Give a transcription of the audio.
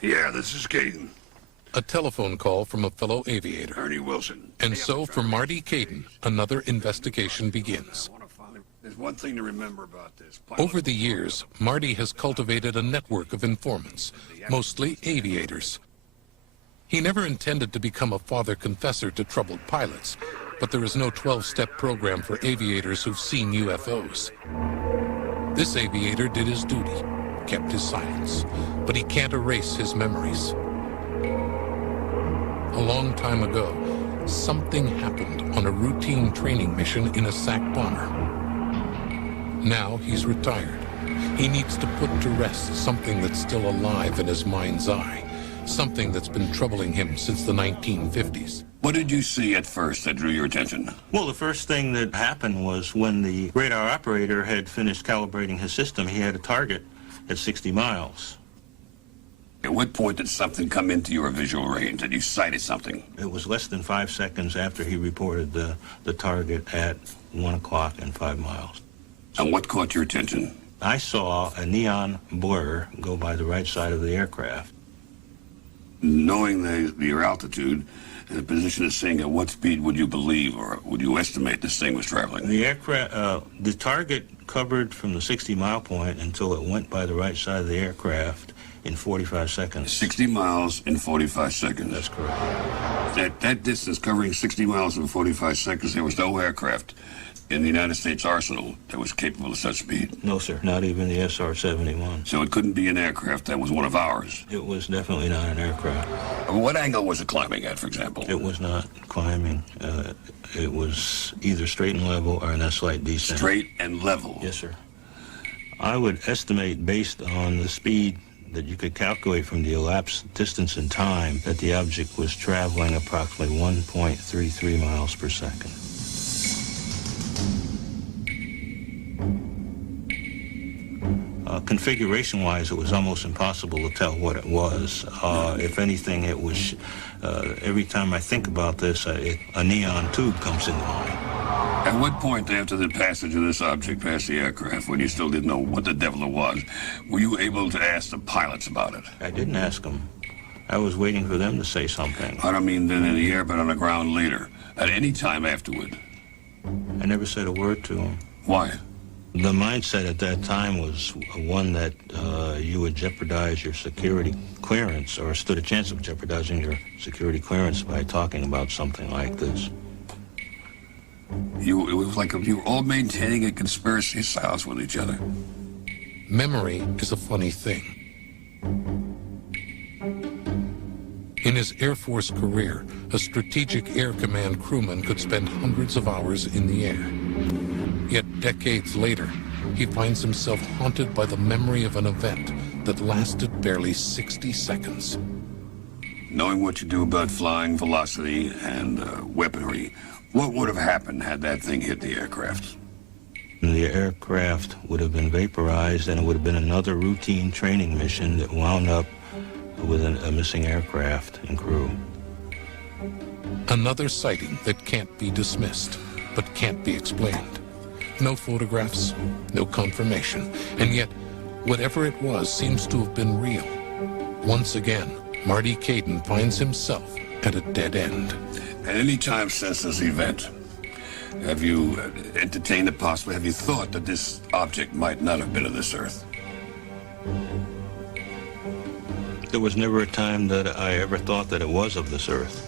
Yeah, this is Kayton. A telephone call from a fellow aviator. Ernie Wilson. And so for Marti Kayton, another investigation begins. There's one thing to remember about this. Over the years, Marty has cultivated a network of informants, mostly aviators. He never intended to become a father confessor to troubled pilots, but there is no 12-step program for aviators who've seen UFOs. This aviator did his duty, kept his silence, but he can't erase his memories. A long time ago, something happened on a routine training mission in a SAC bomber. Now he's retired. He needs to put to rest something that's still alive in his mind's eye, something that's been troubling him since the 1950s. What did you see at first that drew your attention? Well, the first thing that happened was when the radar operator had finished calibrating his system, he had a target at 60 miles. At what point did something come into your visual range that you sighted something? It was less than 5 seconds after he reported the target at 1 o'clock and 5 miles. And what caught your attention? I saw a neon blur go by the right side of the aircraft. Knowing your altitude and the position it's saying, at what speed would you believe or would you estimate this thing was traveling? The aircraft, the target covered from the 60-mile point until it went by the right side of the aircraft in 45 seconds. 60 miles in 45 seconds. That's correct. At that distance, covering 60 miles in 45 seconds, there was no aircraft in the United States arsenal that was capable of such speed? No, sir. Not even the SR-71. So it couldn't be an aircraft that was one of ours? It was definitely not an aircraft. What angle was it climbing at, for example? It was not climbing. It was either straight and level or in a slight descent. Straight and level? Yes, sir. I would estimate, based on the speed that you could calculate from the elapsed distance and time, that the object was traveling approximately 1.33 miles per second. Configuration-wise, it was almost impossible to tell what it was. If anything, it was, every time I think about this, a neon tube comes into mind. At what point after the passage of this object past the aircraft, when you still didn't know what the devil it was, were you able to ask the pilots about it? I didn't ask them. I was waiting for them to say something. I don't mean then in the air, but on the ground later, at any time afterward. I never said a word to them. Why? The mindset at that time was one that you would jeopardize your security clearance, or stood a chance of jeopardizing your security clearance by talking about something like this. It was like you were all maintaining a conspiracy of silence with each other. Memory is a funny thing. In his Air Force career, a Strategic Air Command crewman could spend hundreds of hours in the air. Yet decades later, he finds himself haunted by the memory of an event that lasted barely 60 seconds. Knowing what you do about flying, velocity, and weaponry, what would have happened had that thing hit the aircraft? The aircraft would have been vaporized, and it would have been another routine training mission that wound up with a missing aircraft and crew. Another sighting that can't be dismissed, but can't be explained. No photographs, no confirmation, and yet, whatever it was seems to have been real. Once again, Marti Kayton finds himself at a dead end. At any time since this event, have you entertained the possibility, have you thought that this object might not have been of this earth? There was never a time that I ever thought that it was of this earth.